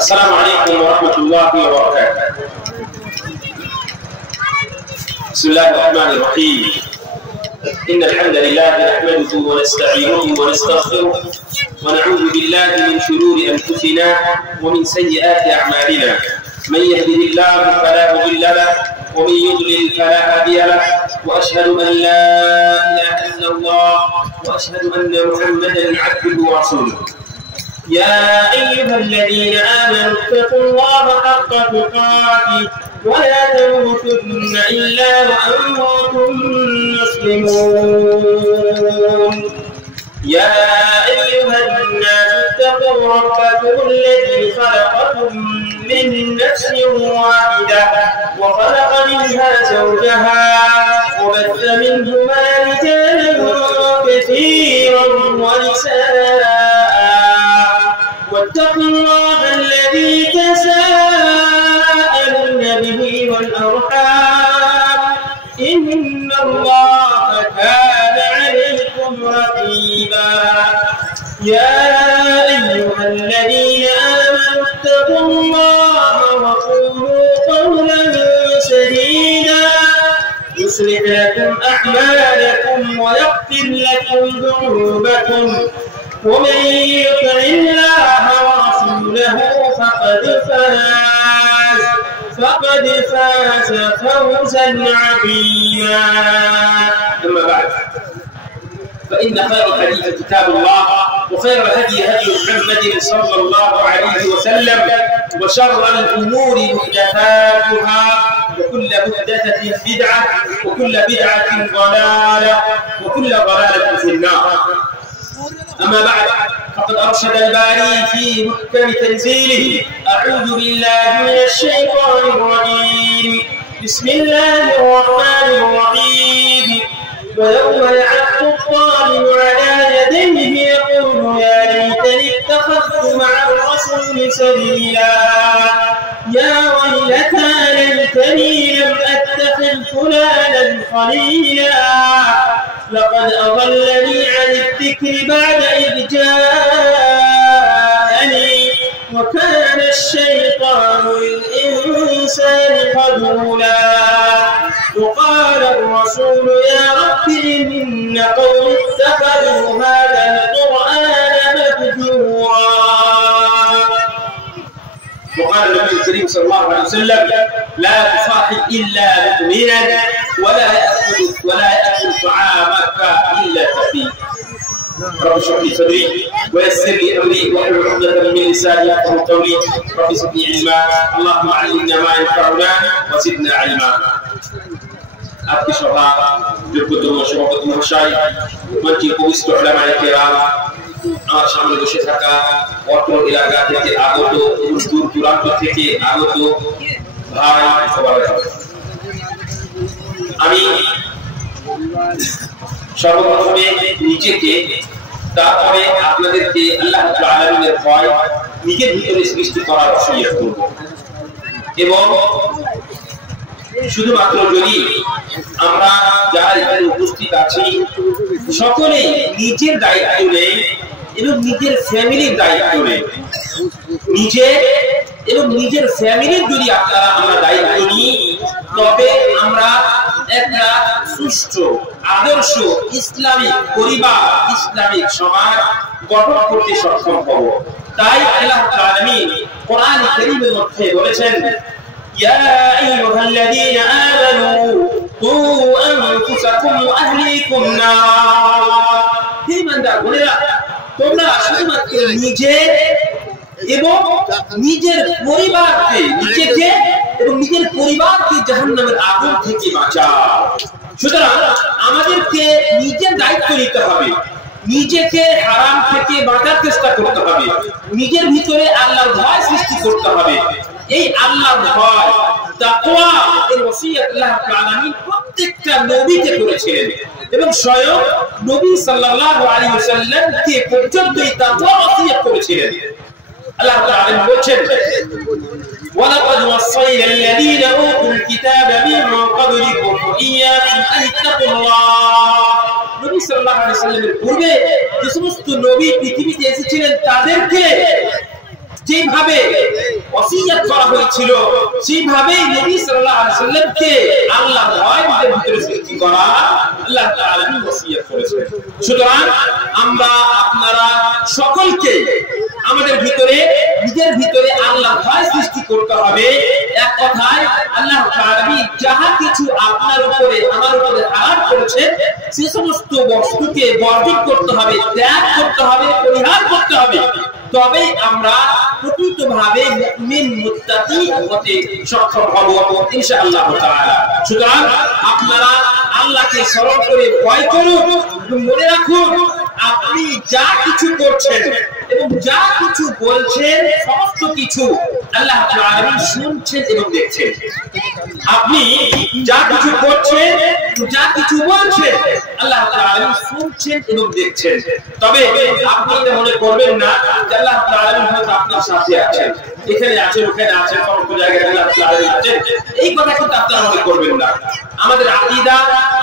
السلام عليكم ورحمة الله وبركاته. بسم الله الرحمن الرحيم. إن الحمد لله نحمده ونستعينه ونستغفره ونعوذ بالله من شرور أنفسنا ومن سيئات أعمالنا. من يهده الله فلا مضل له ومن يضلل فلا هادي له، وأشهد أن لا إله إلا الله وأشهد أن محمدا عبده ورسوله. يا أيها الذين آمنوا اتقوا الله حق تقاته ولا تموتن إلا وأنتم مسلمون. يا أيها الناس اتقوا ربكم الذي خلقكم من نفس واحدة وخلق منها زوجها وبث منهما رجالا كثيرا ونساء، واتقوا الله الذي تساءلون به والأرحام إن الله كان عليكم رقيبا. يا أيها الذين آمنوا اتقوا الله وقولوا قولا سديدا يصلح لكم أعمالكم ويغفر لكم ذنوبكم، ومن يطع الله ورسوله فقد فاز فوزا عظيما. أما بعد، فإن خير الحديث كتاب الله، وخير الهدي هدي محمد صلى الله عليه وسلم، وشر الأمور محدثاتها، وكل محدثة بدعة، وكل بدعة ضلالة، وكل ضلالة في النار. أما بعد، فقد أرشد الباري في محكم تنزيله: أعوذ بالله من الشيطان الرجيم، بسم الله الرحمن الرحيم. ويوم يعض الظالم على يديه يقول يا ليتني اتخذت مع الرسول سبيلا، يا ويلتى ليتني لم أتخذ فلانا خليلا، لقد أضلني عن الذكر بعد إذ جاءني، وكان الشيطان للإنسان خذولا. وقال الرسول يا رب إن قوم اتخذوا هذا القرآن مهجورا. وقال النبي الكريم صلى الله عليه وسلم: لا تصاحب إلا مؤمنا ولا يأكل طعامك إلا تقي. رب اشرح لي صدري ويسر لي امري واحلل عقدة من لساني يفقهوا قولي. رب زدني علما، اللهم علمنا ما ينفعنا وزدنا علما. আজকে সভা যোগ্যতম সভাপতি মহাশয়, মঞ্চে উপবিষ্ট উলামায়ে কেরাম, আমার সামনে বসে থাকা অত্র এলাকা থেকে আগত, দূর দূরান্ত থেকে আগত ভাই সবাই, আমি সর্বপ্রথমে নিজেকে, তারপরে আপনাদেরকে আল্লাহ রাব্বুল আলামিনের ভয় নিজের ভিতরে সৃষ্টি করার ওসিয়ত করব। এবং শুধুমাত্র যদি আমরা যারা এখানে উপস্থিত আছি সকলেই নিজের দায়িত্ব নেই এবং নিজের ফ্যামিলির দায়িত্ব নেই, নিজের এবং নিজের ফ্যামিলির যদি আমরা দায়িত্ব নিই, তবে আমরা একটা সুষ্ঠু আদর্শ ইসলামিক পরিবার, ইসলামিক সমাজ গঠন করতে সক্ষম হব। তাই আল্লাহ রাব্বুল আলামিন কোরআন কারীমের মধ্যে বলেছেন: ইয়া আইয়ুহাল্লাযীনা আমানু কু আনফুসাকুম ওয়া আহলিকুম নার। হে ইমানদারগণেরা, তোমরা শুধুমাত্র নিজের এবং নিজের পরিবারকে, নিজেকে এবং নিজের পরিবারকে জাহান্নামের আগুন থেকে বাঁচাও। সুতরাং আমাদেরকে নিজের দায়িত্ব নিতে হবে, নিজেকে হারাম থেকে বাঁচার চেষ্টা করতে হবে, নিজের ভিতরে আল্লাহর ভয় সৃষ্টি করতে হবে। এই আল্লাহর ভয়, তাকওয়া এর ওসিয়ত আল্লাহ রাব্বুল আলামিন প্রত্যেকটা নবীকে করেছিলেন এবং স্বয়ং নবী সাল্লাল্লাহু আলাইহি ওয়াসাল্লামকে পর্যন্ত এই তাকওয়া ওসিয়ত করেছিলেন। আল্লাহ রাব্বুল আলামিন বলেন: ওয়ালাকাদ ওয়াসাইনা আল্লাযীনা উতুল কিতাবা মিন ক্বাবলিকুম ওয়া ইয়্যাকুম আন তাকুল্লাহ। নবী সাল্লাল্লাহু আলাইহি ওয়াসাল্লামের পূর্বে যে সমস্ত নবী পৃথিবীতে এসেছিলেন তাদেরকে যেভাবে ওসিয়ত করা হয়েছিল সেইভাবেই নবী সাল্লাল্লাহু আলাইহি ওয়াসাল্লামকে আল্লাহ ভয় নিজের ভিতরে সৃষ্টি করা আল্লাহ তাআলা ওসিয়ত করেছেন। সুতরাং আমরা আপনারা সকলকে আমাদের ভিতরে নিজের ভিতরে আল্লাহ ভয় সৃষ্টি করতে হবে। এক কথায় আল্লাহ তাআলা যাহা কিছু আপনার উপরে আমার উপরে হারাম করেছে সেই সমস্ত বস্তুকে বর্জন করতে হবে, ত্যাগ করতে হবে, পরিহার করতে হবে, তবে আমরা প্রকৃতভাবে মুমিন মুত্তাকি হতে সক্ষম হব ইনশাআল্লাহ তাআলা। সুতরাং আপনারা আল্লাহকে স্মরণ করে ভয় করুন এবং মনে রাখুন আপনি যা কিছু করছেন এবং যা কিছু বলছেন সমস্ত কিছু আল্লাহ তাআলা শুনছেন এবং দেখছেন। আপনি যা কিছু করছেন, যা কিছু বলছেন আল্লাহ তাআলা শুনছেন এবং দেখছেন। তবে আপনি এটা মনে করবেন না যে আল্লাহ তাআলা হয়তো আপনার সাথে আছেন, এখানে আছেন, ওখানে আছেন, সমস্ত জায়গায় আল্লাহ তাআলা আছেন, এই কথা কিন্তু আপনারা মনে করবেন না। আমাদের আকীদা,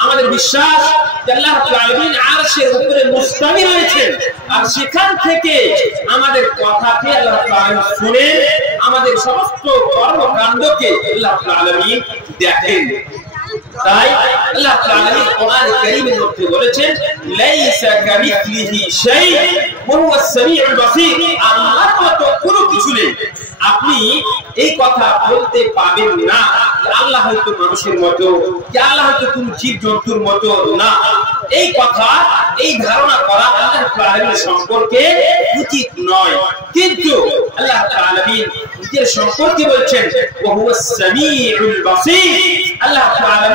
আমাদের বিশ্বাস যে আল্লাহ তাআলা আরশের উপরে মুস্তামি রয়েছেন, আর সেখান থেকে আমাদের কথাকে আল্লাহ তাআলা শুনে আমাদের সমস্ত কর্মকাণ্ডকে আল্লাহ তাআলা দেখেন। তাই আল্লাহ তাআলা কোরআন কারীমের মধ্যে বলেছেন লাইসা কামিথলিহি শাই ওয়া হুয়াস সামিউল বাসীর, আল্লাহর মতো কোনো কিছু নেই। আপনি এই কথা বলতে পাবেন না যে আল্লাহ হয়তো মানুষের মতো, যে আল্লাহ হয়তো কোনো জীবজন্তুর মতো না। এই কথা, এই ধারণা করা আল্লাহ তাআলার সম্পর্কে উচিত নয়। কিন্তু আল্লাহ তাআলা নিজের সম্পর্কে বলছেন ওয়া হুয়াস সামিউল বাসীর, আল্লাহ তাআলা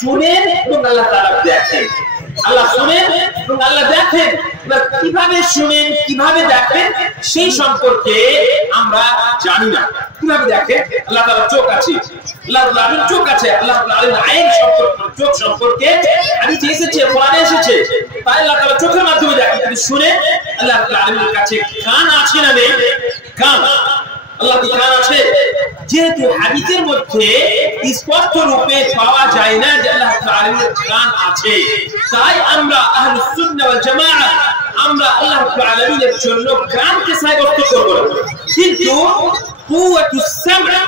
শুনেন এবং আল্লাহ তাআলা দেখেন। আল্লাহ শুনেন এবং আল্লাহ দেখেন। এবার কিভাবে শুনেন, কিভাবে দেখেন সেই সম্পর্কে আমরা জানি না। কিভাবে দেখেন? আল্লাহ তাআলার চোখ আছে, আল্লাহ তাআলার চোখ আছে, আল্লাহ তাআলার আইন সম্পর্কে, চোখ সম্পর্কে হাদিসে এসেছে, কোরআনে এসেছে। তাই আল্লাহ তাআলা চোখের মাধ্যমে দেখেন। কিন্তু শুনে আল্লাহ তাআলার কাছে কান আছে না নেই? কান, আল্লাহ কি কান আছে? যেহেতু হাদিসের মধ্যে স্পষ্ট রূপে পাওয়া যায় না যে আল্লাহ তাআলার কান আছে, তাই আমরা আহলুস সুন্নাহ ওয়াল জামাআহ আমরা আল্লাহ তাআলার জন্য কানকে সাব্যস্ত করব। কিন্তু কুওয়াতুস সামআ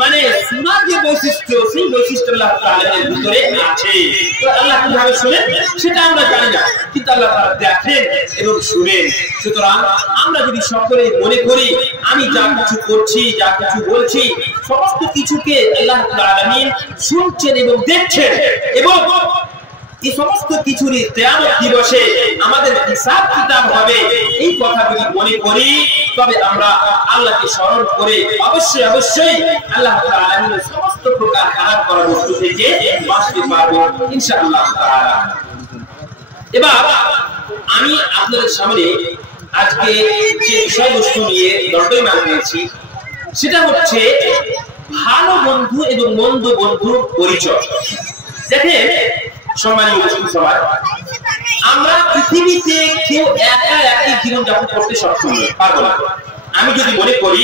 মানে শোনার যে বৈশিষ্ট্য, সেই বৈশিষ্ট্য আল্লাহ তাআলার ভিতরে আছে। তো আল্লাহ কিভাবে শুনেন সেটা আমরা জানি না, কিন্তু আল্লাহ তাআলা দেখেন এবং শুনেন। সুতরাং আমরা যদি সকলে মনে করি আমি যা কিছু করছি, যা কিছু বলছি সমস্ত কিছুকে আল্লাহ তাআলা শুনছেন এবং দেখছেন, এবং এই সমস্ত কিছুরই কিয়ামত দিবসে আমাদের হিসাব কিতাব হবে, এই কথা যদি মনে করি তবে আমরা আল্লাহকে স্মরণ করে অবশ্যই অবশ্যই আল্লাহ তাআলার সমস্ত প্রকার হারাম করা বস্তু থেকে বাঁচতে পারবো ইনশাআল্লাহ তাআলা। এবার আমি আপনাদের সামনে আজকে যে বিষয়বস্তু নিয়ে দণ্ডায়মান হয়েছি সেটা হচ্ছে ভালো বন্ধু এবং মন্দ বন্ধুর পরিচয়। দেখেন সম্মানীয় উপস্থিতি সবাই, আমরা পৃথিবীতে কেউ একা একই জীবন যাপন করতে সক্ষম পারবো না। আমি যদি মনে করি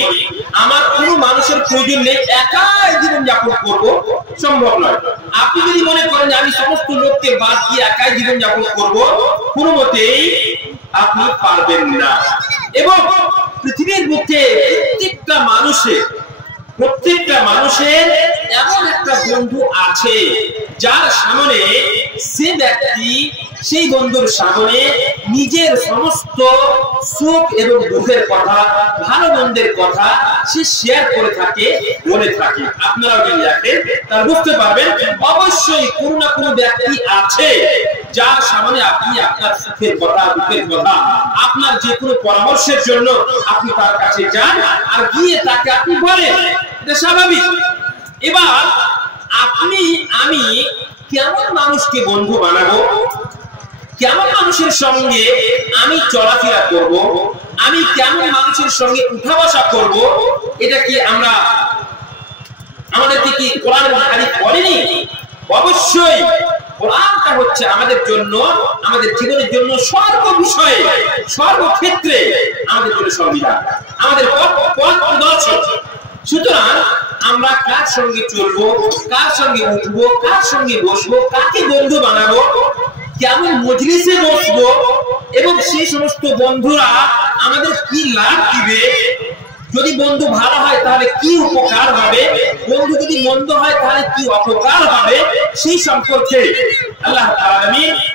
আমার কোনো মানুষের প্রয়োজন নেই, একাই জীবন যাপন করবো, সম্ভব নয়। আপনি যদি মনে করেন যে আমি সমস্ত লোককে বাদ দিয়ে একাই জীবন যাপন করবো, কোনো মতেই আপনি পারবেন না। এবং পৃথিবীর বুকে প্রত্যেকটা মানুষের এমন একটা বন্ধু আছে যার সামনে সে ব্যক্তি সেই বন্ধুর সামনে নিজের সমস্ত সুখ এবং দুঃখের কথা, ভালো মন্দের কথা সে শেয়ার করে থাকে, বলে থাকে। আপনারা যদি দেখেন তাহলে বুঝতে পারবেন অবশ্যই কোনো না কোনো ব্যক্তি আছে যার সামনে আপনি আপনার সুখের কথা, দুঃখের কথা, আপনার যে কোনো পরামর্শের জন্য আপনি তার কাছে যান আর গিয়ে তাকে আপনি বলেন। এটা স্বাভাবিক। এবার আপনি আমি কেমন মানুষকে বন্ধু বানাবো, কেমন মানুষের সঙ্গে আমি চলাফেরা করব, আমি কেমন মানুষের সঙ্গে উঠা বসা করব, এটা কি আমরা আমাদেরকে কি কোরআন এবং হাদিস বলেনি? অবশ্যই কোরআনটা হচ্ছে আমাদের জন্য, আমাদের জীবনের জন্য সর্ব বিষয়ে, সর্বক্ষেত্রে আমাদের জন্য সংবিধান, আমাদের পথ প্রদর্শক। সুতরাং আমরা কার সঙ্গে চলবো, কার সঙ্গে উঠবো, কার সঙ্গে বসবো, কাকে বন্ধু বানাবো, কেমন মজলিসে বসবো এবং সেই সমস্ত বন্ধুরা আমাদের কি লাভ দিবে, যদি বন্ধু ভালো হয় তাহলে কি উপকার হবে, বন্ধু যদি মন্দ হয় তাহলে কি অপকার হবে, সেই সম্পর্কে আল্লাহ তাআলা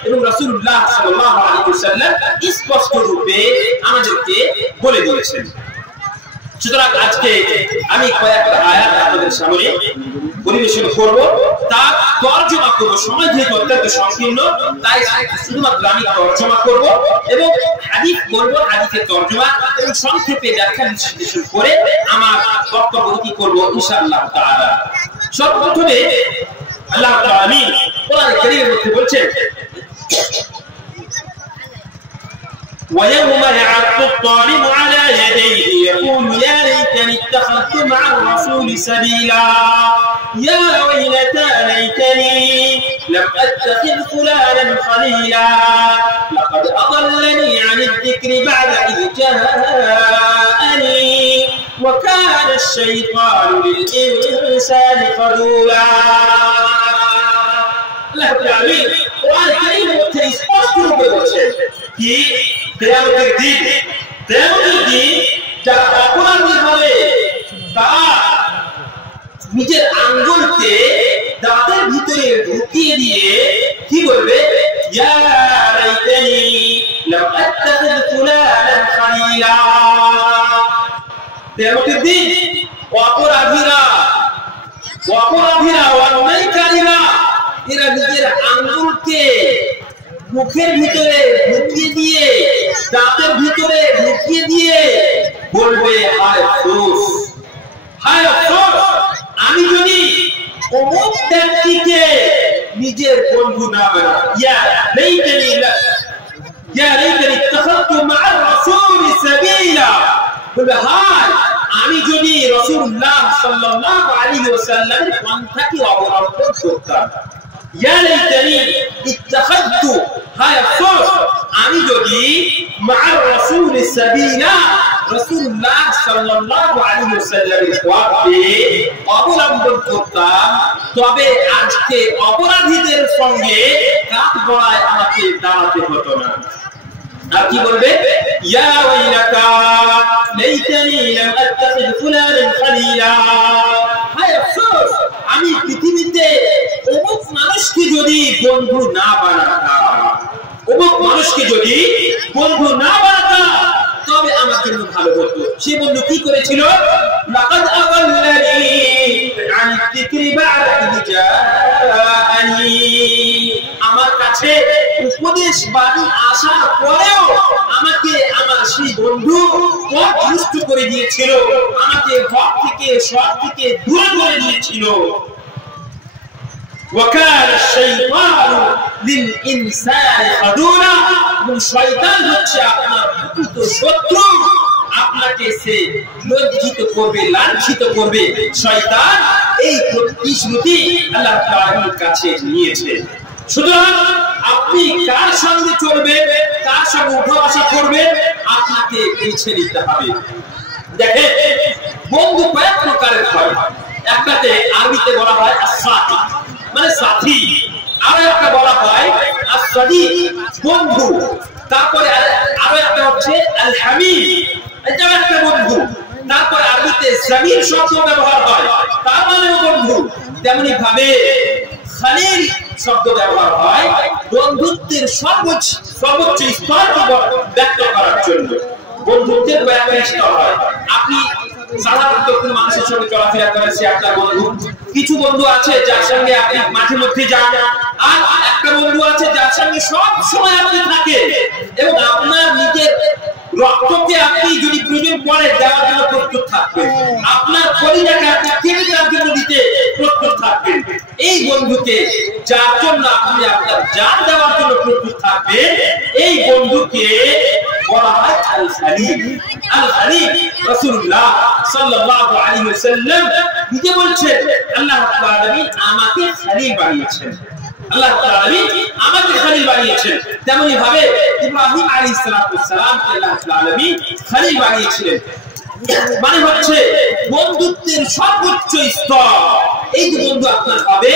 এবং রাসূলুল্লাহ সাল্লাল্লাহু আলাইহি ওয়াসাল্লাম স্পষ্ট রূপে আমাদেরকে বলে দিয়েছেন। সুতরাং আজকে আমি কয়েকটা আয়াত আপনাদের সামনে পরিবেশন করব, তা তরজমা করব। সময় যেহেতু অত্যন্ত সংকীর্ণ, তাই শুধুমাত্র আমি তরজমা করব এবং হাদিস করব, হাদিসের তরজমা এবং সংক্ষেপে ব্যাখ্যা বিশ্লেষণ করে আমার বক্তব্য কি করব ইনশাআল্লাহ তাআলা। সর্বপ্রথমে আল্লাহ তাআলা কোরআন কারীমের মধ্যে বলছেন, ويوم يعض الظالم على يديه يقول يا ليتني اتخذت مع الرسول سبيلا يا ويلتى ليتني لم اتخذ فلانا خليلا لقد اضلني عن الذكر بعد اذ جاءني وكان الشيطان للانسان خذولا। الله تعالى قرآن الكريم স্পষ্ট রূপে বলছেন কি কিয়ামতের দিন যারা অপরাধী হবে তারা নিজের আঙ্গুলকে দাঁতের ভিতরে ঢুকিয়ে দিয়ে কি বলবে, ইয়া লাইতানি লাম আত্তাখিয ফুলানান খালিলা। কিয়ামতের দিন অপরাধীরা অন্যায়কারীরা এরা নিজের আঙ্গুলকে মুখের ভিতরে ঢুকিয়ে দিয়ে দাঁতের ভিতরে ঢুকিয়ে দিয়ে বলবে, হায় আফসোস, হায় আফসোস, আমি যদি অমুক ব্যক্তিকে নিজের বন্ধু না বানাই, ইয়া লাইতানি ইত্তাখাযতু মা'আর রাসূলি সাবিলা, বলবে হায় আমি যদি রাসূলুল্লাহ সাল্লাল্লাহু আলাইহি ওয়াসাল্লামের পন্থাকে অবলম্বন করতাম, ইয়া লাইতানি ইত্তাখাযতু, হায় আফসোস আমি যদি মা'আর রাসূলি সাবিলা, রাসূলুল্লাহ সাল্লাল্লাহু আলাইহি ওয়াসাল্লামের পথকে অবলম্বন করতাম, তবে আজকে অপরাধীদের সঙ্গে কাঁধ গড়ায় আমাকে দাঁড়াতে হতো না। আর কি বলবে, ইয়া ওয়াইলাতা লাইতানি লাম আত্তাখিয ফুলানান খালিলা, হায় আফসোস আমি পৃথিবীতে অমুক মানুষকে যদি বন্ধু না বানাতাম, অমুক মানুষকে যদি বন্ধু না বানাতাম তবে আমার জন্য ভালো হতো। সে বন্ধু কি করেছিল, লাকাদ আযাল্লানি আন যিকরি বা'দা ইয জাআনি, আমার কাছে উপদেশ বাণী আসার পরেও আমাকে আমার সেই বন্ধু পথভ্রষ্ট করে দিয়েছিল, আমাকে হক থেকে সৎ থেকে দূর করে দিয়েছিল। وكان الشيطان للإنسان خذولا, শয়তান হচ্ছে আপনার প্রকৃত শত্রু, আপনাকে সে লজ্জিত করবে, লাঞ্ছিত করবে। শয়তান এই প্রতিশ্রুতি আল্লাহ তাআলার কাছে নিয়েছে। সুতরাং আপনি কার সঙ্গে চলবেন, কার সঙ্গে উঠা বসা করবেন, আপনাকে বেছে নিতে হবে। দেখেন বন্ধু কয়েক প্রকারের হয়, একটাতে আরবিতে বলা হয় as-সাথী মানে সাথী, আর একটা বলা হয় as-সাদীক বন্ধু, তারপরে আরো একটা হচ্ছে আল-হামিম, এটা একটা বন্ধু, তারপর আরবিতে জামিল শব্দ ব্যবহার হয়, তার মানেও বন্ধু। তেমনি ভাবে খালিল শব্দ ব্যবহার হয় বন্ধুত্বের সর্বোচ্চ স্তরকে ব্যক্ত করার জন্য। বন্ধুত্বের কয়েকটা স্তর হয়। আপনি সাধারণত কোনো মানুষের সঙ্গে চলাফেরা করেন, সে আপনার বন্ধু। কিছু বন্ধু আছে যার সঙ্গে আপনি মাঝে মধ্যে যান, আর একটা বন্ধু আছে যার সঙ্গে সব সময় আপনি থাকেন এবং আপনার নিজের রক্তকে আপনি যদি প্রয়োজন পড়ে দেওয়ার জন্য প্রস্তুত থাকবেন, আপনার কলিজাকে আপনি কেটে দেওয়ার জন্য দিতে প্রস্তুত থাকবেন। এই বন্ধুকে যার জন্য আপনি আপনার জান দেওয়ার জন্য প্রস্তুত থাকবেন, এই বন্ধুকে বলা হয় আল খালিল। আল খালিল রাসূলুল্লাহ সাল্লাল্লাহু আলাইহি ওয়াসাল্লাম নিজে বলছেন, আল্লাহ তাআলা আমাকে খালিল বানিয়েছেন, আল্লাহ তাআলা আমাকে খালিল বানিয়েছেন। তেমনি ভাবে ইব্রাহিম আলাইহিস সালাম কে আল্লাহ তাআলা খালিল বানিয়েছিলেন। মানে হচ্ছে বন্ধুত্বের সর্বোচ্চ স্তর এই যে বন্ধু আপনার হবে,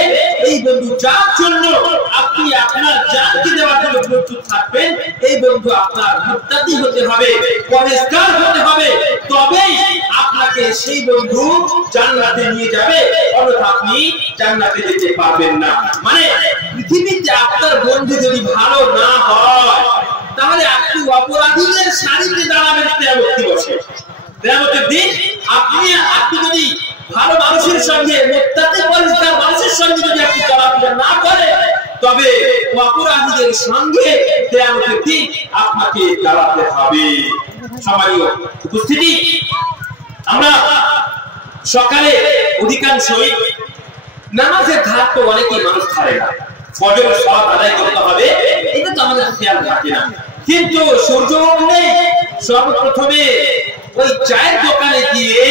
এই বন্ধু যার জন্য আপনি আপনার জানকে দেওয়ার জন্য প্রস্তুত থাকবেন, এই বন্ধু আপনার মুত্তাকি হতে হবে, পরহেজগার হতে হবে, তবেই আপনাকে সেই বন্ধু জান্নাতে নিয়ে যাবে, অন্যথা আপনি জান্নাতে যেতে পারবেন না। মানে পৃথিবীতে আপনার বন্ধু যদি ভালো না হয়, তাহলে আপনি অপরাধীদের সারিতে দাঁড়াবেন কিয়ামত দিবসে। কিয়ামতের দিন আপনি যদি ভালো মানুষের সঙ্গে, মুত্তাকি পরহেজগার মানুষের সঙ্গে যদি আপনি চলাফেরা না করেন, তবে অপরাধীদের সঙ্গে কিয়ামতের দিন আপনাকে দাঁড়াতে হবে। সম্মানীয় উপস্থিতি, আমরা সকালে অধিকাংশই নামাজের ধার তো অনেকেই মানুষ ছাড়ে না, ফজরের সালাত আদায় করতে হবে, এটা তো আমাদের খেয়াল থাকে না। কিন্তু সূর্য উঠলে সর্বপ্রথমে ওই চায়ের দোকানে গিয়ে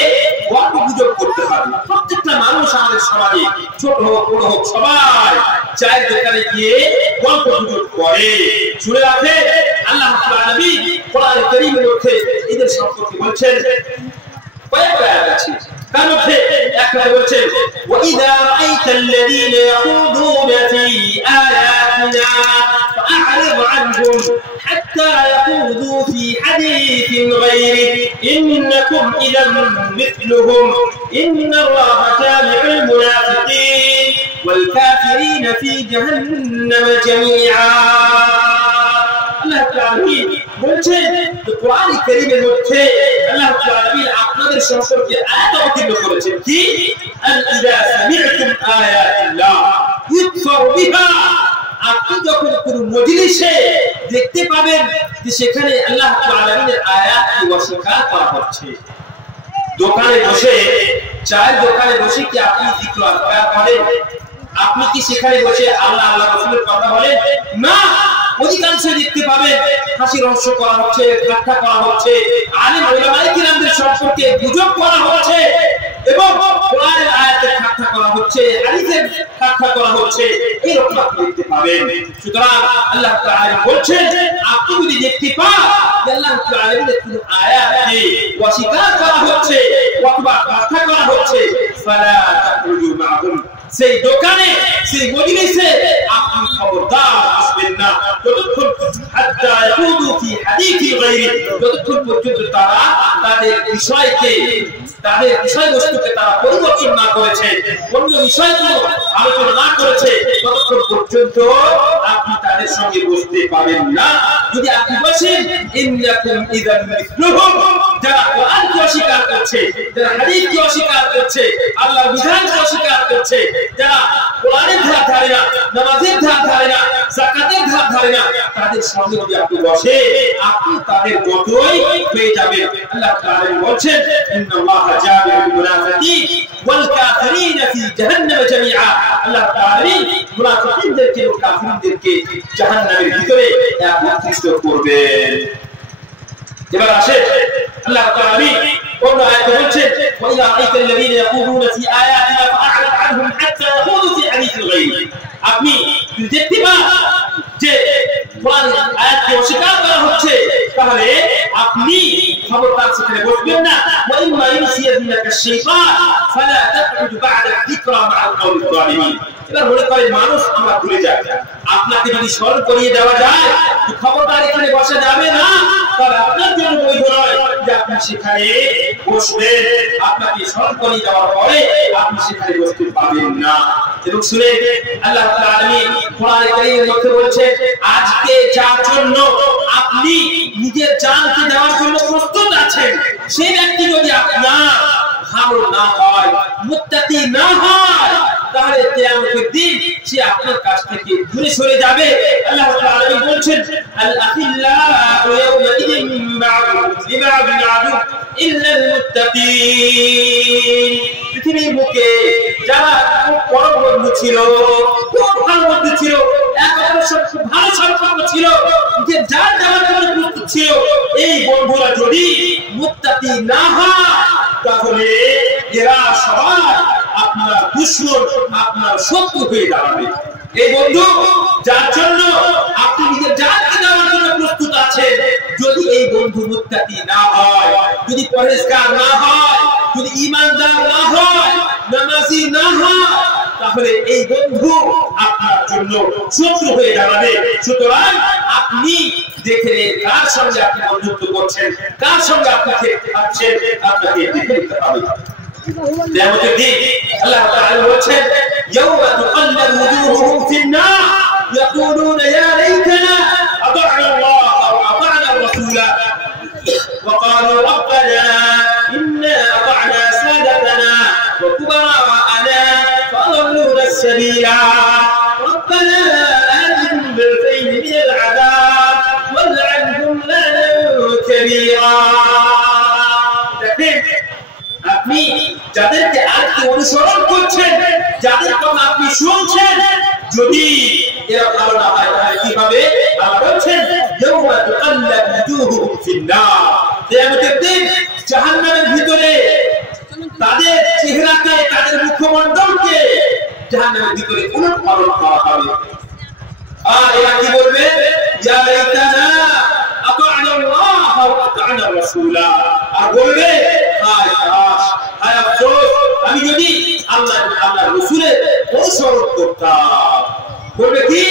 গল্প গুজব করতে হবে। প্রত্যেকটা মানুষ আমাদের সমাজে, ছোট হোক বড় হোক, সবাই চায়ের দোকানে গিয়ে গল্প গুজব করে। শুনে রাখে আল্লাহ রাব্বুল আলামিন কোরআন কারীমের মধ্যে এদের সম্পর্কে বলছেন, কয়েকটা আয়াত আছে, তার মধ্যে একটা বলছেন, ওয়াইদা রাআইতাল্লাযীনা ইয়াখুদুনা ফী আয়াতিনা فأعرض عنهم حتى يخوضوا في حديث غيره إنكم إذا مثلهم إن الله جامع المنافقين والكافرين في جهنم جميعا। আল্লাহ তাআলা বলছেন কোরআন কারীমের মধ্যে আল্লাহ তাআলা আপনাদের সম্পর্কে আয়াত অবতীর্ণ করেছেন কি, আন ইযা সামি'তুম আয়াতিল্লাহ ইউকফারু বিহা, আপনি যখন কোন মজলিসে দেখতে পাবেন যে সেখানে আল্লাহ তাআলার আয়াতকে অস্বীকার করা হচ্ছে, দোকানে বসে, চায়ের দোকানে বসে কি আপনি জিকির আজকার করেন? আপনি কি সেখানে বসে আল্লাহ আল্লাহ রাসূলের কথা বলেন? না, অধিকাংশ দেখতে পাবেন হাসি রহস্য করা হচ্ছে, ঠাট্টা করা হচ্ছে, আলেম উলামায়ে কিরামদের সম্পর্কে গুজব করা হচ্ছে এবং কোরআনের আয়াতের ঠাট্টা করা হচ্ছে, হাদিসের ঠাট্টা করা হচ্ছে, এরকম আপনি দেখতে পাবেন। সুতরাং আল্লাহ তাআলা বলছেন, আপনি যদি দেখতে পান যে আল্লাহ তাআলার কোন আয়াতকে অস্বীকার করা হচ্ছে অথবা ঠাট্টা করা হচ্ছে, ফালা তাখরুজু মাআহুম, সেই দোকানে, সেই মজলিসে আপনি খবরদার আসবেন না, যতক্ষণ হাত্তা ইয়াকুদু ফি হাদিসি গায়রি, যতক্ষণ পর্যন্ত তারা তাদের বিষয়কে, তাদের বিষয়বস্তুকে তারা পরিবর্তন না করেছে, অন্য বিষয়গুলো আলোচনা না করেছে, ততক্ষণ পর্যন্ত আপনি তাদের সঙ্গে বসতে পাবেন না। যদি আপনি বসেন, ইন্নাকুম ইযান মিসলুহুম, যারা কোরআনকে অস্বীকার করছে, যারা হাদিসকে অস্বীকার করছে, আল্লাহর বিধানকে অস্বীকার করছে, যারা কোরআনের ধার ধারে না, নামাজের ধার ধারে না, যাকাতের ধার ধারে না, তাদের সঙ্গে যদি আপনি বসে, আপনি তাদের মতোই হয়ে যাবেন। আল্লাহ তাআলা বলছেন, ইন্নাল্লাহা জামিউল মুনাফিকিন ওয়াল কাফিরিনা ফি জাহান্নাম জামিআ, আল্লাহ তাআলা মুনাফিকদেরকে ও কাফিরদেরকে জাহান্নামের ভিতরে একত্রিত করবেন। এবার আসে আল্লাহ তাআলা অন্য আয়াতে বলছেন, ওয়াইদা রাআইতাল্লাযীনা ইয়াকুলুনা ফি আয়াতিনা ফাআরিদ আনহুম হাত্তা ইয়াকুলু ফি হাদিসিন গায়রি, আপনি দেখতে পান যে কোরআনের আয়াতকে অস্বীকার করা হচ্ছে, তাহলে আপনি খবরদার সেখানে বসবেন না। ওয়া ইম্মা ইউসিয়াদিনাকা শাইতান ফালা তাকউদ বা'দা যিকরা মা'আল কওমিজ যালিমিন। এবার মনে করেন মানুষ আমরা ভুলে যাই, আপনাকে যদি স্মরণ করিয়ে দেওয়া যায় যে খবরদার এখানে বসা যাবে না, তাহলে আপনার জন্য বৈধ নয় যে আপনি সেখানে বসবেন। আপনাকে স্মরণ করিয়ে দেওয়ার পরে আপনি সেখানে বসতে পারবেন না। এবং শুনে আল্লাহ তাআলা কোরআন কারীমের মধ্যে বলছেন, আজকে যার জন্য আপনি নিজের জানকে দেওয়ার জন্য প্রস্তুত আছেন, সেই ব্যক্তি যদি আপনার ভালো না হয়, মুত্তাকি না হয়, তাহলে কিয়ামতের দিন সে আপনার কাছ থেকে দূরে সরে যাবে। আল্লাহ তাআলা বলছেন, আল আখিল্লাউ ইয়াওমাইদিন বা'দুহুম লিবা'দিন আদু ইল্লাল মুত্তাকিন। পৃথিবীর বুকে যারা খুব পরম বন্ধু ছিল, খুব ভালো বন্ধু ছিল, একেবারে খুব ভালো সম্পর্ক ছিল, যে যার যাওয়ার জন্য প্রস্তুত ছিল, এই বন্ধুরা যদি মুত্তাকি না হয়, তাহলে এরা সবাই আপনার দুশমন, আপনার শত্রু হয়ে দাঁড়াবে। এই বন্ধু যার জন্য আপনি নিজের জানকে দেওয়ার জন্য প্রস্তুত আছেন, যদি এই বন্ধু মুত্তাকি না হয়, যদি পরহেজগার না হয়, যদি ঈমানদার না হয়, নামাজি না হয়, তাহলে এই বন্ধু আপনার জন্য শত্রু হয়ে দাঁড়াবে। সুতরাং আপনি দেখে কার সঙ্গে আপনি বন্ধুত্ব করছেন, কার সঙ্গে আপনি খাচ্ছেন, আপনাকে দেখে নিতে হবে। কিয়ামতের দিন আল্লাহ তাআলা বলেন, ইয়াওমা তুকাল্লাবু ওজুহুহুম ফিন-নার ইয়াকুলুনা ইয়া লাইতানা আতা'না আল্লাহ ওয়া আতা'না আর-রাসূলা ওয়া ক্বালু রাব্বানা ইন্না আতা'না সাদাতানা ওয়া কুবারা'ানা فأضلونا السبيلا ربنا آتهم ضعفين من العذاب والعنهم لعنا كبيرا। আপনি যাদেরকে আজকে অনুসরণ করছেন, যাদের কথা আপনি শুনছেন, যদি এরা ভালো না হয় তাহলে কি হবে? আল্লাহ বলছেন ইয়াওমা তুকাল্লাবু ওজুহুহুম ফিন-নার, কিয়ামতের দিন জাহান্নামের ভিতরে তাদের চেহারাকে, তাদের মুখমণ্ডলকে জাহান্নামের ভিতরে উলটপালট করা হবে। আর এরা কি বলবে? ইয়া লাইতানা আতা'না আল্লাহ ওয়া আতা'না আর-রাসূলা। আর বলবে হায় কাশ, হায় আফসোস, আমি যদি আল্লাহর রাসূলের অনুসরণ করতাম। বলবে কি?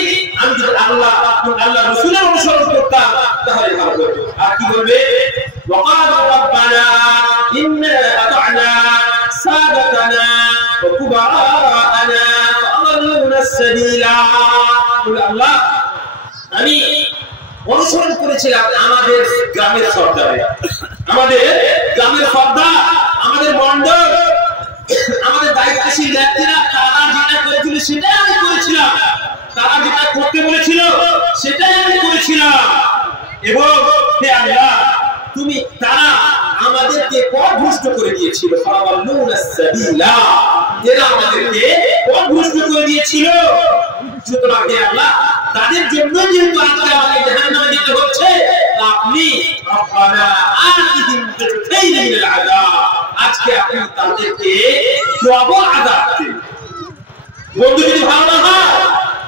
আমি যদি আল্লাহর রাসূলের অনুসরণ করতাম তাহলে ভালো হতো। আর কি বলবে? ওয়া ক্বালু রাব্বানা ইন্না আতা'না সাদাতানা ওয়া কুবারা'ানা ফাআদাল্লুনা আস-সাবিলা। আল্লাহ, আমি অনুসরণ করেছিলাম আমাদের গ্রামের সর্দার, আমাদের মন্ডল, আমাদের দায়িত্বশীল ব্যক্তিরা তারা যেটা করেছিল সেটাই আমি করেছিলাম, তারা যেটা করতে বলেছিল সেটাই আমি করেছিলাম। এবং হে আল্লাহ, তুমি তারা আমাদেরকে পথভ্রষ্ট করে দিয়েছিল, ফাআদাল্লুনা আস-সাবিলা, এরা আমাদেরকে পথভ্রষ্ট করে দিয়েছিল। সুতরাং হে আল্লাহ, তাদের জন্য যেহেতু আজকে আমাকে জাহান্নামে যেতে হচ্ছে, আপনি রব্বানা আতিহিম বিযুফাইন মিনাল আযাব, আজকে আপনি তাদেরকে ডবল আযাব দিন। বন্ধু যদি ভালো না হয়,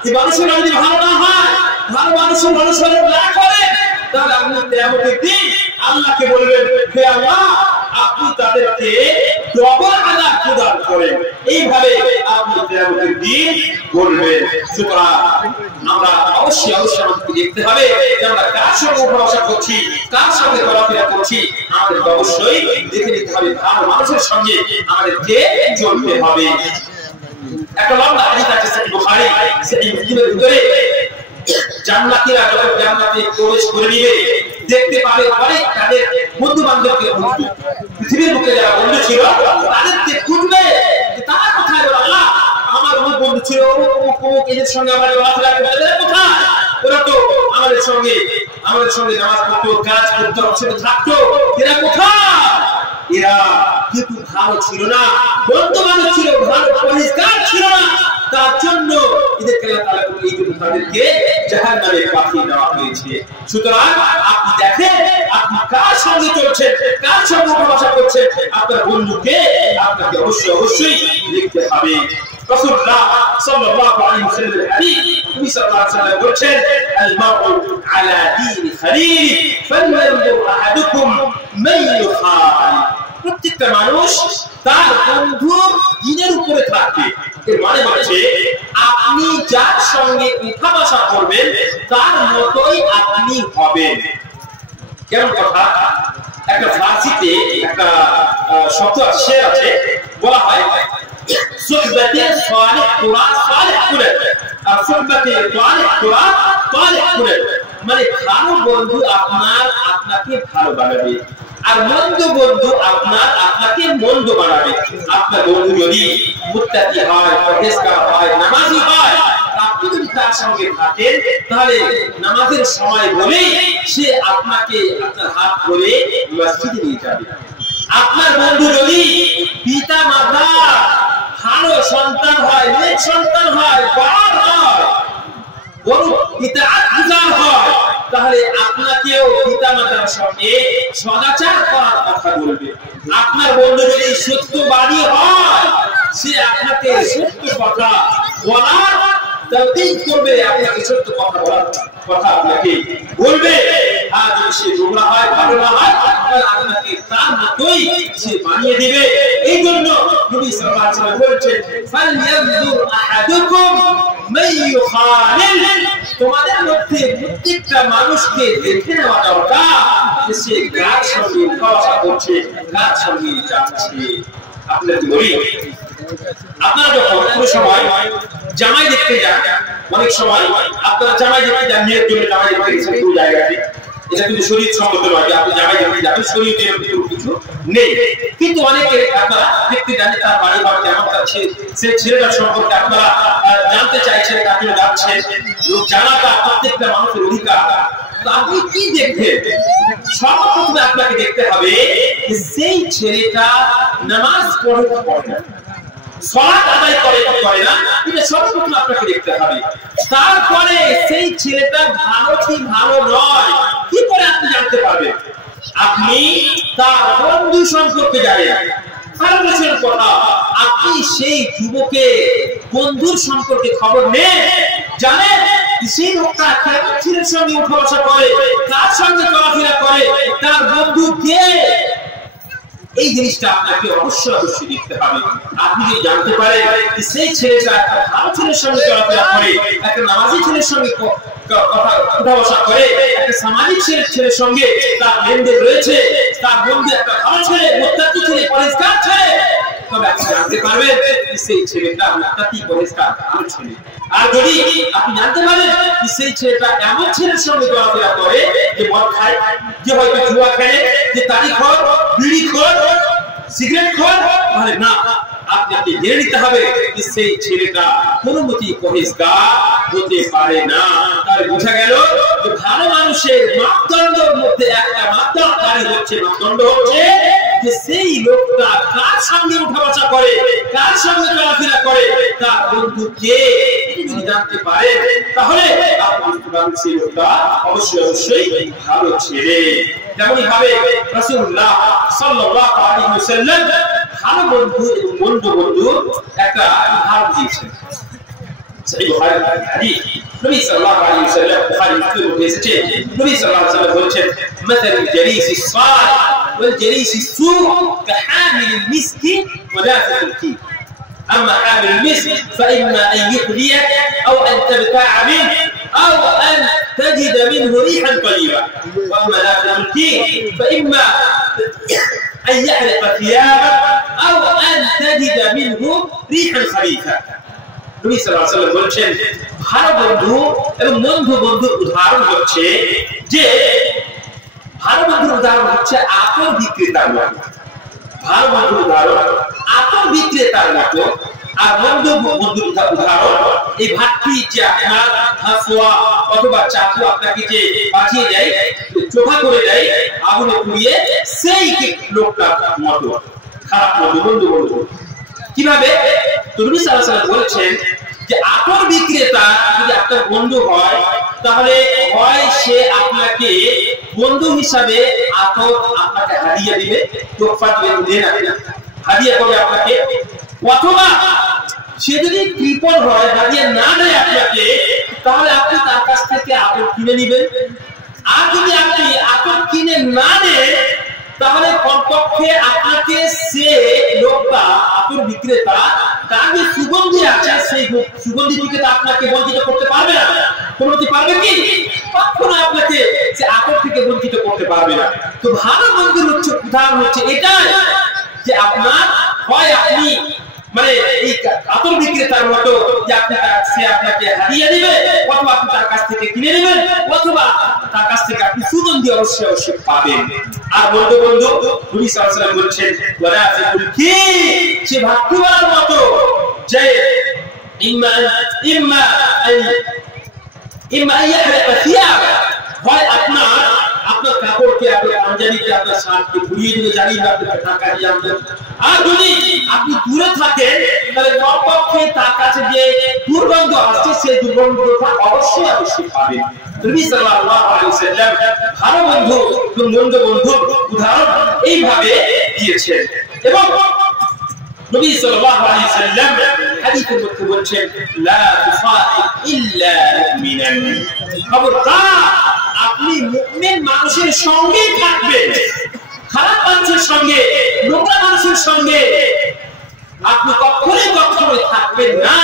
এই মানুষের যদি ভালো না হয়, ভালো মানুষের অনুসরণ না করে, তাহলে আপনি কিয়ামতের দিন আল্লাহকে বলবেন, হে আল্লাহ, আপনি তাদেরকে ডবল আযাব প্রদান করেন। এইভাবে আপনি কিয়ামতের দিন বলবেন। সুতরাং আমরা অবশ্যই আমাদেরকে দেখতে হবে যে আমরা কার সঙ্গে ভরসা করছি, কার সঙ্গে চলাফেরা করছি। আমাদের অবশ্যই দেখে নিতে হবে ভালো মানুষের সঙ্গে আমাদেরকে চলতে হবে। একটা লম্বা হাদিস আছে সহিহ বুখারী, সহিহ মুসলিমের ভিতরে, জান্নাতীরা যখন জান্নাতে প্রবেশ করে নিবে, দেখতে পাবে অনেক তাদের বন্ধু বান্ধবকে খুঁজবে। পৃথিবীর বুকে যারা বন্ধু ছিল তাদেরকে খুঁজবে, তারা কোথায়? আল্লাহ, আমার অনেক বন্ধু ছিল, অমুক এদের সঙ্গে আমার চলাফেরা করতে, কোথায়? ওরা তো আমাদের সঙ্গে নামাজ পড়তো, কাজ করতো, একসাথে থাকতো, এরা কোথায়? এরা কিন্তু ভালো ছিল না, বন্ধু ভালো ছিল, ভালো পরিষ্কার ছিল না, তার জন্য এদেরকে তাদেরকে জাহান্নামে পাঠিয়ে দেওয়া হয়েছে। সুতরাং আপনি দেখেন আপনি কার সঙ্গে চলছেন, কার সঙ্গে ভাষা করছেন, আপনার বন্ধুকে আপনাকে অবশ্যই দেখতে হবে। রাসূলুল্লাহ সাল্লাল্লাহু আলাইহি ওয়াসাল্লাম হাদিস, নবী সাল্লাল্লাহু আলাইহি ওয়াসাল্লাম বলেছেন, আল মারউ আলা দীনি খালিলি ফালয়ানজুর আহাদুকুম মান ইউখালিল। প্রত্যেকটা মানুষ তার বন্ধুর দ্বীনের উপরে থাকবে। এর মানে হচ্ছে আপনি যার সঙ্গে উঠা বসা করবেন তার মতোই আপনি হবেন। কেমন কথা? একটা ফার্সিতে একটা শব্দ আছে, বলা হয় সুহবাতে সালিহ তুরা সালিহ কুরাত, আর সুহবাতে সালিহ তুরা সালিহ কুরাত, মানে ভালো বন্ধু আপনাকে ভালো বানাবে, আর মন্দ বন্ধু আপনাকে মন্দ বানাবে। আপনার বন্ধু যদি মুত্তাকি হয়, পরহেজগার হয়, নামাজি হয়, আপনি যদি তার সঙ্গে থাকেন তাহলে নামাজের সময় বলেই সে আপনাকে আপনার হাত ধরে মসজিদে নিয়ে যাবে। আপনার বন্ধু যদি পিতা মাতা ভালো সন্তান হয়, নেক সন্তান হয়, বড় হয়, বড় ইতাআতগুজার হয়, তাহলে আপনাকেও পিতামাতার সঙ্গে সদাচার করার কথা বলবে। আপনার বন্ধু যদি সত্যবাদী হয়, সে আপনাকে সত্য কথা বলার তাওহীদ করবে, আপনাকে সত্য কথা বলার কথা আপনাকে বলবে। আর যদি সে গোমরা হয়, ভালো না হয়, তাহলে আপনাকে তার মতোই সে বানিয়ে দিবে। এই জন্য নবী সাল্লাল্লাহু আলাইহি ওয়াসাল্লাম বলেছেন, ফালইয়ানজুর আহাদুকুম মান ইউখালিল, তোমাদের মধ্যে প্রত্যেকটা মানুষকে দেখে নেওয়া দরকার যে সে কার সঙ্গে উঠা করছে, কার সঙ্গে যাচ্ছে। আপনাকে বলি, আপনারা যখন কোনো সময় জামাই দেখতে যান, অনেক সময় আপনারা জামাই দেখতে যান, মেয়ের জন্য জামাই দেখতে গেছেন কোন জায়গাতে, এটা কিন্তু শরীর সম্মত নয় যে আপনি জামাই দেখতে যাবেন, শরীরের কিছু নেই। কিন্তু অনেকে আপনারা দেখতে যান তার বাড়ি ঘর কেমন, তার সে ছেলেটার সম্পর্কে আপনারা জানতে চাইছেন, তাকে যাচ্ছেন, জানাটা প্রত্যেকটা মানুষের অধিকার। আপনি কি দেখবেন? সর্বপ্রথমে আপনাকে দেখতে হবে সেই ছেলেটা নামাজ পড়ে কি পড়ে না, সালাত আদায় করে কি করে না, এটা সর্বপ্রথম আপনাকে দেখতে হবে। তারপরে সেই ছেলেটা ভালো কি ভালো নয় কি করে আপনি জানতে পারবেন? আপনি তার বন্ধু সম্পর্কে জানেন। ভালোবাসার কথা, আপনি সেই যুবকের বন্ধুর সম্পর্কে খবর নেন, জানেন সেই লোকটা কেমন ছেলের সঙ্গে উঠা বসা করে, কার সঙ্গে চলাফেরা করে, তার বন্ধু কে, এই জিনিসটা আপনাকে অবশ্যই দেখতে হবে। আপনি যদি জানতে পারেন যে সেই ছেলেটা একটা ভালো ছেলের সঙ্গে চলাফেরা করে, একটা নামাজি ছেলের সঙ্গে কথা উঠা বসা করে, একটা সামাজিক ছেলের সঙ্গে তার লেনদেন রয়েছে, তার বন্ধু একটা ভালো ছেলে, মুত্তাকি ছেলে, পরিষ্কার ছেলে, তবে আপনি জানতে পারবেন যে সেই ছেলেটা মুত্তাকি, পরিষ্কার, ভালো ছেলে। আর যদি আপনি জানতে পারেন যে সেই ছেলেটা এমন ছেলের সঙ্গে চলাফেরা করে যে মদ খায়, যে হয়তো জুয়া খেলে, যে তারিখর, বিড়িখোর, সিগারেট খোর, তাহলে না, আপনাকে জেনে নিতে হবে যে সেই ছেলেটা কোনো মতেই পরিষ্কার হতে পারে না। তাহলে বোঝা গেল যে ভালো মানুষের মাপদণ্ডের মধ্যে একটা মাপদণ্ড হচ্ছে যে সেই লোকটা কার সঙ্গে উঠা বসা করে, কার সঙ্গে চলাফেরা করে, তার বন্ধু কে, যদি জানতে পারেন তাহলে আপনি বুঝতে পারবেন সেই লোকটা অবশ্যই ভালো ছেলে। যেমনই ভাবে রাসূলুল্লাহ সাল্লাল্লাহু আলাইহি ওয়াসাল্লাম ভালো বন্ধু এবং মন্দ বন্ধু একটা উদাহরণ দিয়েছেন। সহিহ বুখারী হাদিস, নবী সাল্লাল্লাহু আলাইহি ওয়াসাল্লাম বুখারী মুসলিমে এসেছে, নবী সাল্লাল্লাহু আলাইহি ওয়াসাল্লাম বলেছেন, মাসালুল জালিসিস সালিহ ওয়াল জালিসিস সূ কাহামিলিল মিসকি ওয়া লাফিল কি। أما حامل المسك فإما أن يخليك أو أن تبتاع منه أو أن تجد منه ريحا طيبة، وأما لافظ الكير فإما أن يحرق ثيابك أو أن تجد منه ريحا خبيثة। নবী সাল্লাল্লাহু আলাইহি ওয়াসাল্লাম বলেছেন ভালো বন্ধু এবং মন্দ বন্ধুর উদাহরণ হচ্ছে যে ভালো বন্ধুর উদাহরণ হচ্ছে আতর বিক্রেতার মতো, ভালো বন্ধুর উদাহরণ আতর বিক্রেতার মতো, আর মন্দ বন্ধুর উদাহরণ এই ভাতটি যে আপনার হাসুয়া অথবা চাকু আপনাকে যে বাঁচিয়ে দেয়, চোখা করে দেয়, আগুনে পুড়িয়ে, সেই লোকটার মতো খারাপ বন্ধু। কিভাবে? নবী সাল্লাল্লাহু আলাইহি ওয়াসাল্লাম বলেছেন যে আতর বিক্রেতা যদি আপনার বন্ধু হয় তাহলে হয় সে আপনাকে বন্ধু হিসাবে আতর আপনাকে হাদিয়া দিবে, তোহফা দিবে, হাদিয়া করবে আপনাকে, অথবা সে যদি কৃপণ হয়, হাদিয়া না দেয় আপনাকে, তাহলে আপনি তার কাছ থেকে আতর কিনে নেবেন। আর যদি আপনি আতর কিনে না নেন তাহলে কমপক্ষে আপনাকে সে লোকটা, আতর বিক্রেতা, তার যে সুগন্ধি আছে সেই সুগন্ধি থেকে আপনাকে বঞ্চিত করতে পারবে না। কোনোমতে পারবে কি? কখনো আপনাকে সে আতর থেকে বঞ্চিত করতে পারবে না। তো ভালো বন্ধুর উদাহরণ হচ্ছে এটা যে আপনার হয় আপনি মানে এই আতর বিক্রেতার মতো যে সে আপনাকে হাদিয়া দিবে, অথবা আপনি তার কাছ থেকে কিনে নেবেন, অথবা তার কাছ থেকে আপনি সুগন্ধি অবশ্যই পাবেন। আর বন্ধু নবী সাল্লাল্লাহু আলাইহি ওয়াসাল্লাম বলেছেন ওয়ালা ফিকুল কি, সে ভাগ্যবানের মতো যে ইম্মা ইয়াহরিকা থিয়াব, হয় আপনার কাপড়কে, আপনার পাঞ্জাবিকে, আপনার শার্টকে পুড়িয়ে দিবে, জানি না আপনাকে টাকা দিয়ে আনবেন। আর যদি আপনি দূরে থাকেন তাহলে কমপক্ষে তার কাছে যে দুর্গন্ধ আসছে সেই দুর্গন্ধটা অবশ্যই পাবেন। নবী সাল্লাল্লাহু আলাইহি ওয়াসাল্লাম ভালো বন্ধু এবং মন্দ বন্ধুর উদাহরণ এইভাবে দিয়েছেন। এবং নবী সাল্লাল্লাহু আলাইহি ওয়াসাল্লাম হাদিসের মধ্যে বলছেন লা তুসাহিব ইল্লা মুমিনান, খবরদার আপনি মুমিন মানুষের সঙ্গে থাকবেন, খারাপ মানুষের সঙ্গে, নোংরা মানুষের সঙ্গে আপনি কখনোই থাকবেন না।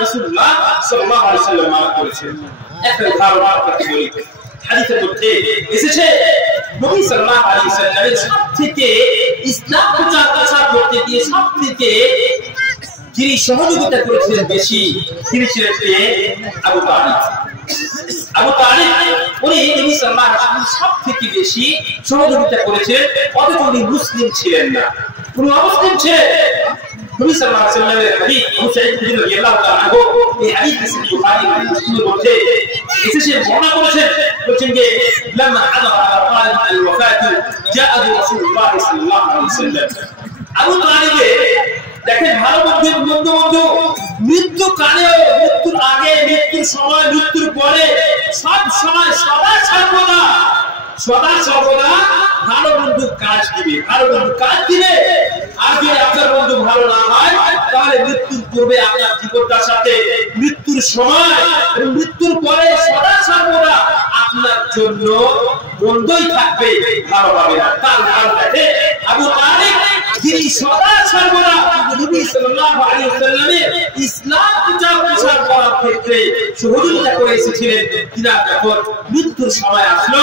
রাসূলুল্লাহ সাল্লাল্লাহু আলাইহি ওয়াসাল্লাম মানা করেছেন। একটা উদাহরণ আপনাকে বলি, হাদিসের মধ্যে এসেছে নবী সাল্লাল্লাহু আলাইহি ওয়াসাল্লামের সবথেকে ইসলাম প্রচার করতে গিয়ে সবথেকে যিনি সহযোগিতা করেছিলেন বেশি, তিনি ছিলেন আবু তালিব। আবু তালিব উনি নবী সাল্লাল্লাহু আলাইহি ওয়াসাল্লাম সবথেকে বেশি সহযোগিতা করেছিলেন, অথচ উনি মুসলিম ছিলেন না, উনি অমুসলিম ছিলেন। নবী সাল্লাল্লাহু আলাইহি ওয়াসাল্লামের হাদিস আবু সাঈদ খুদরী রাদিয়াল্লাহু তাআলা আনহু, এই হাদিস বুখারী ও মুসলিমের মধ্যে এসেছে, বর্ণনা করেছেন, বলছেন যে লাম্মা হাদারা আবু তালিব আল-ওয়াফাত জাআ রাসূলুল্লাহ সাল্লাল্লাহু আলাইহি ওয়াসাল্লাম। আবু তালিবের দেখেন ভালো বন্ধু মৃত্যু কালে, মৃত্যুর আগে, মৃত্যুর সময়, মৃত্যুর পরে সব সময় সদা সর্বদা ভালো বন্ধু কাজ দিবে, ভালো বন্ধু কাজ দিবে। আর যদি আপনার বন্ধু ভালো না হয় তাহলে মৃত্যুর পূর্বে আপনার জীবনটার সাথে, মৃত্যুর সময় এবং মৃত্যুর পরে সদা সর্বদা আপনার জন্য বন্ধুই থাকবে, ভালো পাবে না। তার কারণ দেখে আবু তালিব যিনি সদা সর্বদা নবী সাল্লাল্লাহু আলাইহি ওয়াসাল্লামের ইসলাম প্রচার করার ক্ষেত্রে সহযোগিতা করে এসেছিলেন, তিনি যখন মৃত্যুর সময় আসলো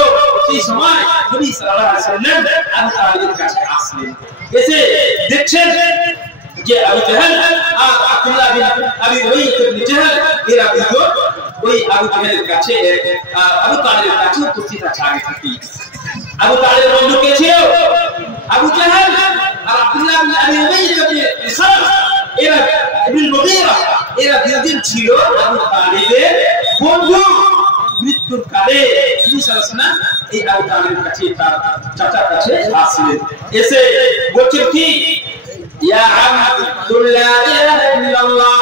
সেই সময় নবী সাল্লাল্লাহু আলাইহি ওয়াসাল্লাম আবু তালিবের কাছে আসলেন, এসে দেখছেন যে আবু জাহল আর আব্দুল্লাহ বিন আবি উমাইয়া ইবনে জাহল এরা দুজন ওই আবু জাহলের কাছে, আবু তালিবের কাছে উপস্থিত আছে আগে থেকে। আবু তালিবের বন্ধু কে ছিল? আবু জাহল আর আব্দুল্লাহ বিন আবি উমাইয়া ইবনে জাহল, এরা ইবনে মুগীরা, এরা দুজন ছিল আবু তালিবের বন্ধু। মৃত্যুর কালে নবী সাল্লাল্লাহু আলাইহি ওয়াসাল্লাম এই আবু তালিবের কাছে, তার চাচার কাছে আসলেন, এসে বলছেন কি ইয়া আব্দুল লা ইলাহা ইল্লাল্লাহ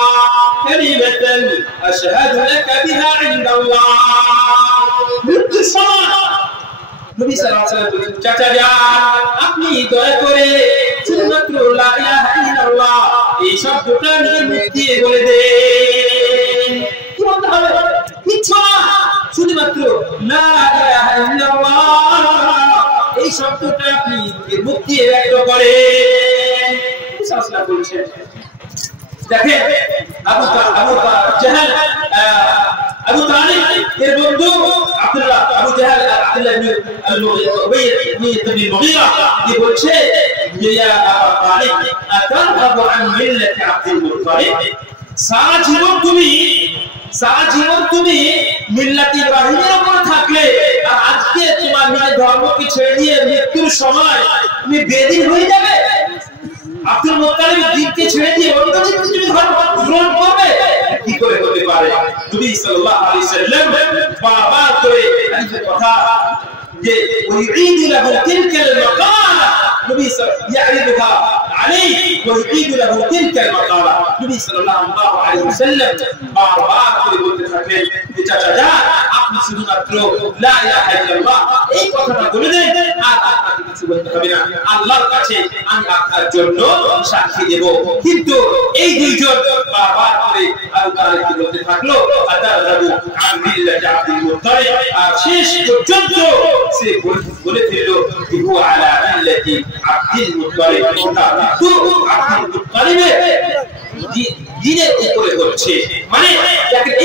কালিমাতান আশহাদু লাকা বিহা ইনদাল্লাহ। মৃত্যুর সময় নবী সাল্লাল্লাহু আলাইহি ওয়াসাল্লাম বলেন, চাচা যান আপনি দয়া করে শুধুমাত্র লা ইলাহা ইল্লাল্লাহ এই শব্দটা নিয়ে মুখ দিয়ে বলে দেন। কি বলতে হবে? কিছু না, শুধুমাত্র লা ইলাহা ইল্লাল্লাহ এই শব্দটা আপনি মুখ দিয়ে ব্যক্ত করেন। সাল্লাল্লাহু বলছেন, দেখেন আবু জাহল, আবু তালিব এর বন্ধু আব্দুল্লাহ, আবু জাহল আব্দুল্লাহ ইবনে মুগীরা কি বলছে যে ইয়া আবু তালিব আতারহাবু আন মিল্লাতি আব্দুল মুত্তালিব, সারা জীবন তুমি মিল্লাতি ইব্রাহিমের উপর থাকলে আর আজকে তোমার নিজের ধর্মকে ছেড়ে দিয়ে মৃত্যুর সময় তুমি বেদিন হয়ে যাবে। আব্দুল মুত্তালিব দিনকে ছেড়ে দিয়ে অন্য দিকে তুমি ধর্ম গ্রহণ করবে, কি করে হতে পারে? নবী সাল্লাল্লাহু আলাইহি ওয়াসাল্লাম বারবার করে এই কথা যে ওয়াইঈদু লাহু তিলকাল মাকালা, নবী ইয়ারিদুহা আলাইহি ওয়াইঈদু লাহু তিলকাল মাকালা, নবী সাল্লাল্লাহু আলাইহি ওয়াসাল্লাম বারবার করে বলতে থাকেন যে চাচা যান আপনি শুধুমাত্র লা ইলাহা ইল্লাল্লাহ এই কথাটা বলে দেন, আর আপনাকে কিছু বলতে হবে না, আল্লাহর কাছে আমি আপনার জন্য সাক্ষী দেব। কিন্তু এই দুইজন বারবার করে আবু তালিবকে বলতে থাকলো আতারহাবু আন মিল্লাতি আব্দুল মুত্তালিব, আর শেষ পর্যন্ত সে বলে ফেললো হুয়া আলা মিল্লাতি আব্দুল মুত্তালিব, তো আব্দুল মুত্তালিবের দিনের উপরে হচ্ছে। মানে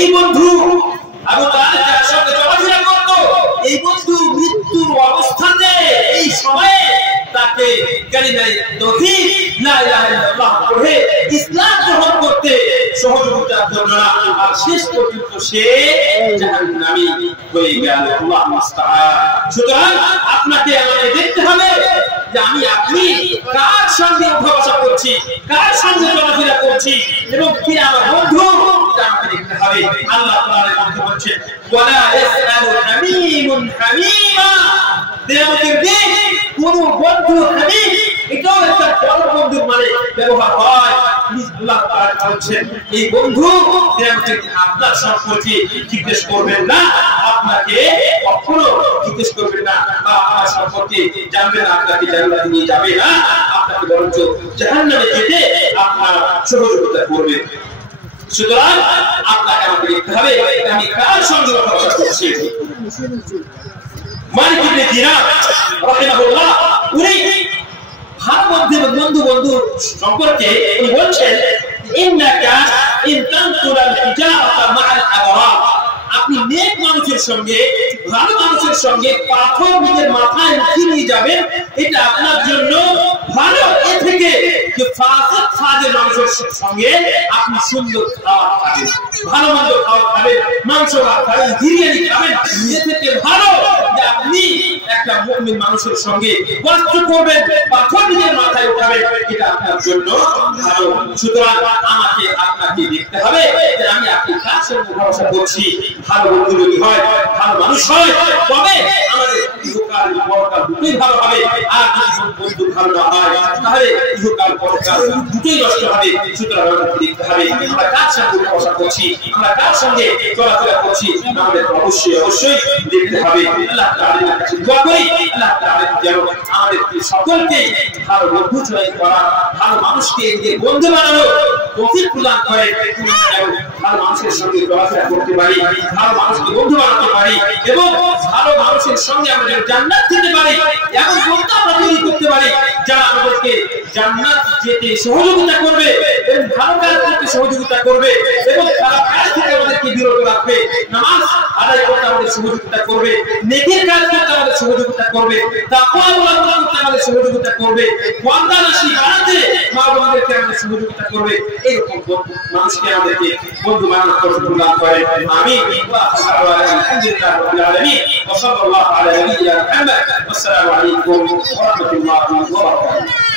এই বন্ধু আবু তালিব যার সঙ্গে চলাফেরা করতো, এই বন্ধু মৃত্যুর অবস্থাতে এই সময়ে তাকে কালিমায়ে তাওহীদ লা ইলাহা ইল্লাল্লাহ পড়ে ইসলাম গ্রহণ করতে সহযোগিতা করল না, আর শেষ পর্যন্ত সে জাহান্নামী হয়ে গেল। আল্লাহ মুস্তাআন। সুতরাং আপনাকে আমাকে দেখতে হবে যে আপনি কার সঙ্গে উঠা-বসা করছি, কার সঙ্গে চলাফেরা করছি এবং কে আমার বন্ধু, আমাকে দেখতে হবে। আল্লাহ তাআলা আমাকে বলছেন ওয়ালা ইয়াসআলু হামীমুন হামীমা, কিয়ামতের দিন কোন বন্ধু হামীম, এটাও একটা বড় বন্ধুর মানে ব্যবহার হয়। আল্লাহ তাআলা বলছেন এই বন্ধু কিয়ামতের দিন আপনার সম্পর্কে জিজ্ঞেস করবেন না, আপনাকে কখনো জিজ্ঞেস করবেন না, বা আপনার সম্পর্কে জানবেন না, আপনাকে জান্নাতে নিয়ে যাবে না, আপনাকে বরঞ্চ জাহান্নামে যেতে আপনার সহযোগিতা করবে। সুতরাং আপনাকে আমাকে দেখতে হবে আমি কার সঙ্গে কথা বলছি। মালিক ইবনে দিনার রাহিমাহুল্লাহ উনি ভালো বন্ধু সম্পর্কে উনি বলছেন ইন্নাকা ইন তানতুরাল হিজারাতা মা'আল আবরার, আপনি নেক মানুষের সঙ্গে ভালো মানুষের সঙ্গে পাথর নিজের মাথায় উঠিয়ে নিয়ে যাবেন, এটা আপনার জন্য ভালো। এ থেকে যে ফাসিক ফাজিল মানুষের সঙ্গে আপনি সুন্দর খাবার খাবেন, ভালো মন্দ খাবার খাবেন, মাংস খাবেন, বিরিয়ানি খাবেন, এ থেকে ভালো যে আপনি একটা মুমিন মানুষের সঙ্গে বস্ত্র করবেন, পাথর নিজের মাথায় উঠাবেন, এটা আপনার জন্য ভালো। সুতরাং আমাকে আপনাকে দেখতে হবে যে আমি আপনি কার সঙ্গে ভরসা করছি। ভালো বন্ধু যদি হয়, ভালো মানুষ হয়, তবে আমাদের ইহকাল পরকাল দুটোই ভালো হবে। আর যদি বন্ধু ভালো না হয় তাহলে ইহকাল পরকাল দুটোই নষ্ট হবে। সুতরাং আমাদের দেখতে হবে আমরা কার সঙ্গে ভরসা করছি, আমরা কার সঙ্গে চলাফেরা করছি, আমাদের অবশ্যই দেখতে হবে। আল্লাহ তাআলার কাছে দোয়া করি আল্লাহ তাআলা যেন আমাদের সকলকে ভালো বন্ধু চয়ন করা, ভালো মানুষকে নিজের বন্ধু বানানো তৌফিক প্রদান করে। ভালো মানুষের সঙ্গে চলাফেরা করতে পারি, ভালো মানুষকে বন্ধু বানাতে পারি এবং ভালো মানুষের সঙ্গে আমরা জান্নাত যেতে পারি, এমন বন্ধু আমরা তৈরি করতে পারি যারা আমাদেরকে জান্নাত যেতে সহযোগিতা করবে এবং ভালো কাজ করতে সহযোগিতা করবে এবং খারাপ কাজ থেকে আমাদেরকে বিরত রাখবে, নামাজ আদায় করতে আমাদের সহযোগিতা করবে, নেকির কাজ করতে আমাদের সহযোগিতা করবে, তাকওয়া অবলম্বন করতে আমাদের সহযোগিতা করবে, ওয়াদানাশী বানাতে মা বোনদেরকে আমাদের সহযোগিতা করবে। এরকম মানুষকে আমাদেরকে বন্ধু বানানোর তৌফিক প্রদান করে। আমিন। আলহামদুলিল্লাহি রাব্বিল আলামিন ওয়া সাল্লাল্লাহু আলা নাবিয়িনা মুহাম্মদ। আসসালামু আলাইকুম ওয়া রাহমাতুল্লাহি ওয়া বারাকাতুহু।